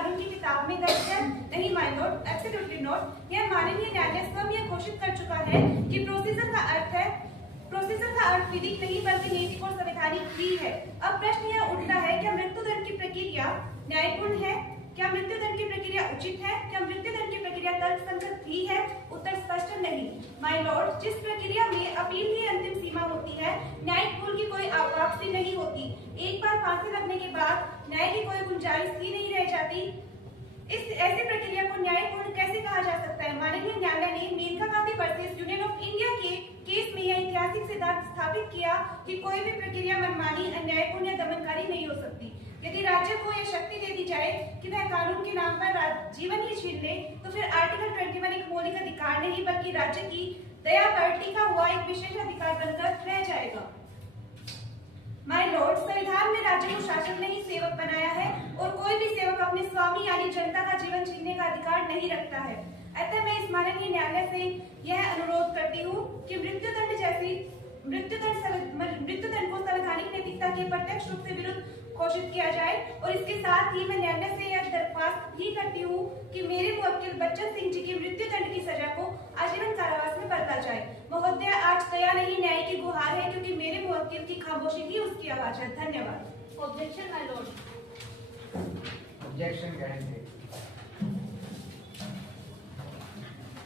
कानून की किताब में दर्ज है? नहीं माय लॉर्ड, एब्सोल्युटली नॉट। यह माननीय न्यायालय स्वयं यह घोषित कर चुका है कि प्रोसीजर का अर्थ विधिक नहीं बल्कि नैतिक और संवैधानिक भी है। अब प्रश्न यह उठता है, क्या मृत्युदंड की प्रक्रिया न्यायपूर्ण है? क्या मृत्युदंड की प्रक्रिया उचित है? क्या मृत्युदंड की प्रक्रिया तर्कसंगत भी है? उत्तर स्पष्ट नहीं माय लॉर्ड। जिस प्रक्रिया में अपील ही अंतिम सीमा होती है, न्यायिक भूल की कोई वापसी नहीं होती। एक बार फांसी लगने के बाद न्याय की कोई गुंजाइश ही नहीं रह जाती। इस ऐसी प्रक्रिया को न्यायपूर्ण कैसे कहा जा सकता है? माननीय न्यायालय ने Menaka Gandhi versus union of India के केस में यह ऐतिहासिक सिद्धांत स्थापित किया कि कोई भी प्रक्रिया मनमानी, अन्यायपूर्ण या दमनकारी नहीं हो सकती। यदि राज्य को यह शक्ति दे दी जाए कि वह कानून के नाम पर जीवन ही छीन ले, तो फिर आर्टिकल 21 एक मौलिक अधिकार नहीं बल्कि राज्य की दया पर टिका हुआ एक विशेष अधिकार बनकर रह जाएगा। माय लॉर्ड, संविधान ने राज्य को शासक नहीं सेवक बनाया है और कोई भी सेवक अपने स्वामी यानी जनता का जीवन छीनने का अधिकार नहीं रखता है। अतः मैं इस माननीय न्यायालय से यह अनुरोध करती हूँ कि मृत्युदंड को संवैधानिक नैतिकता के प्रत्यक्ष रूप से विरुद्ध घोषित किया जाए। और इसके साथ ही मैं न्यायालय से यह दरख्वास्त ही करती हूँ कि मेरे मुवक्किल बच्चन सिंह जी की मृत्युदंड की सजा को आजीवन कारावास में बरता जाए। महोदय, आज दया नहीं न्याय की गुहार है, क्योंकि मेरे मुवक्किल की खामोशी ही उसकी आवाज है। धन्यवाद। Objection my Lord. ऑब्जेक्शन करेंगे।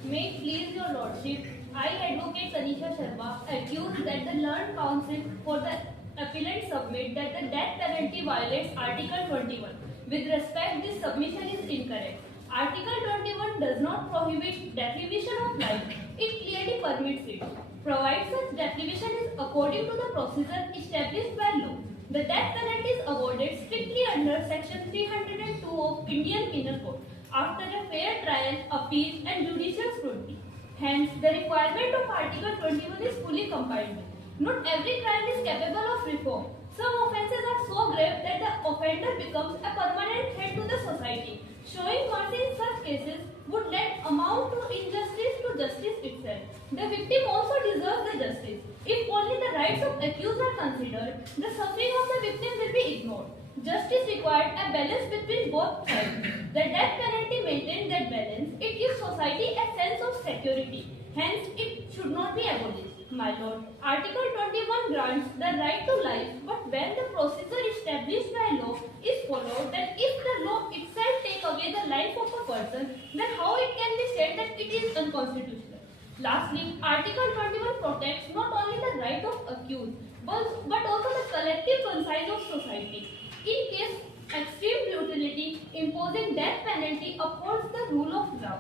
May it please your lordship, I advocate Tanisha Sharma accused that the learned counsel for the appellant submit that the death penalty violates Article 21. With respect, this submission is incorrect. Article 21 does not prohibit deprivation of life. It clearly permits it. Provides such deprivation is according to the procedure established by law. The death penalty is awarded strictly under Section 302 of Indian Penal Code after a fair trial, appeal and judicial scrutiny. Hence, the requirement of Article 21 is fully complied with. Not every crime is capable of reform. Some offences are so grave that the offender becomes a permanent threat to the society. Showing mercy in such cases would let amount to injustice to justice itself. The victim also deserves the justice. If only the rights of accused are considered, the suffering of the victim will be ignored. Justice required a balance between both sides. The death penalty maintains that balance. It gives society a sense of security. Hence, it should not be abolished. My lord, Article 21 grants the right to life, but when the procedure established by law is followed, then if the law itself take away the life of a person, then how it can be said that it is unconstitutional? Lastly, Article 21 protects not only the right of accused, but also the collective conscience of society. In case extreme brutality, imposing death penalty upholds the rule of law.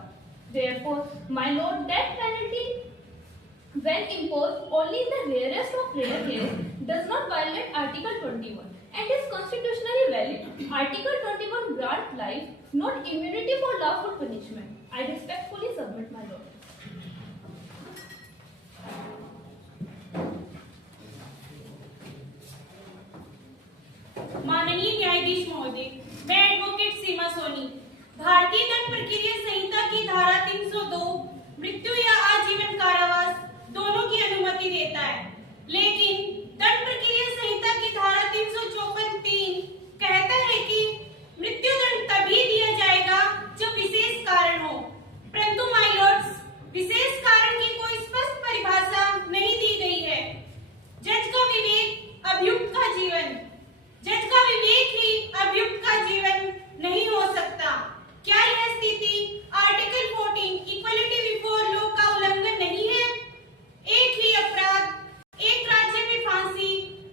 Therefore, my lord, death penalty, when imposed only in the rarest of rare cases, does not violate Article 21 and is constitutionally valid. Article 21 grants life, not immunity for lawful punishment. I respectfully submit, my lord. माननीय न्यायाधीश महोदय, मैं advocate सीमा सोनी भारतीय दंड प्रक्रिया संहिता की धारा 302 मृत्यु या आजीवन कारावास दोनों की अनुमति देता है, लेकिन दंड प्रक्रिया संहिता की धारा 354(3) कहता है कि मृत्युदंड तभी दिया जाएगा जब विशेष कारण हो। परंतु माय लॉर्ड्स, विशेष कारण की कोई स्पष्ट परिभाषा नहीं दी गई है। जज का विवेक अभियुक्त का जीवन, जज का विवेक ही अभियुक्त का जीवन नहीं हो सकता। क्या यह स्थिति आर्टिकल 14 इक्वलिटी बिफोर लॉ का उल्लंघन नहीं है? एक ही अपराध, एक राज्य में फांसी,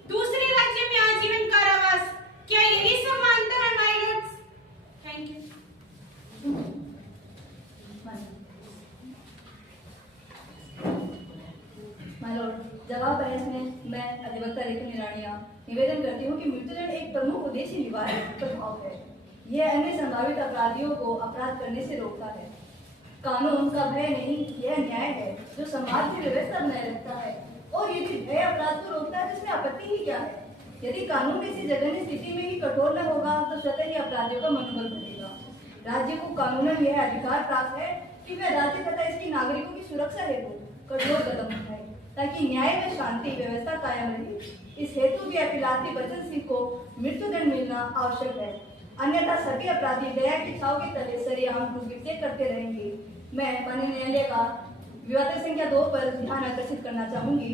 दूसरे राज्य में आजीवन कारावास, क्या यही समानता है my Lord's? Thank you. My Lord, जवाब बहस में मैं अधिवक्ता रेखा निराणिया निवेदन करती हूँ कि मृत्युदंड एक प्रमुख उद्देश्य निवारक प्रभाव है। यह अन्य संभावित अपराधियों को अपराध करने से रोकता है। कानून का भय नहीं, यह न्याय है जो समाज की व्यवस्था बनाए रखता है। और यदि भय अपराध को रोकता है तो इसमें आपत्ति ही क्या है? यदि कानून किसी जघन्य स्थिति में ही कठोर न होगा तो स्वतः ही अपराधियों का मनोबल बढ़ेगा। राज्य को कानूनन यह अधिकार प्राप्त है कि वह राज्य तथा इसके नागरिकों की सुरक्षा हेतु कठोर कदम उठाए ताकि न्याय में शांति व्यवस्था कायम रहे। इस हेतु भी अपीलार्थी बच्चन सिंह को मृत्युदंड मिलना आवश्यक है। अन्यथा सभी अपराधी दया की छाव के तले सरेआम क्रूरकृत्य करते रहेंगे। मैं माननीय न्यायालय का विवाद संख्या 2 पर ध्यान आकर्षित करना चाहूंगी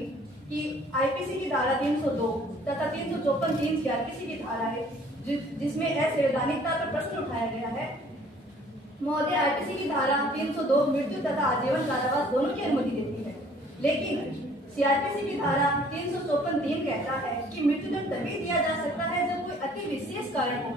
कि आईपीसी की धारा 302 तथा 354 3 सीआरपीसी की धारा है जिसमें असंवैधानिकता पर प्रश्न उठाया गया है। महोदय, आईपीसी की धारा 302 मृत्यु तथा आजीवन कारावास दोनों की अनुमति देती है, लेकिन सीआरपीसी की धारा 354 3 कहता है कि मृत्युदंड तभी दिया जा सकता है जब कोई अति विशेष कारण हो।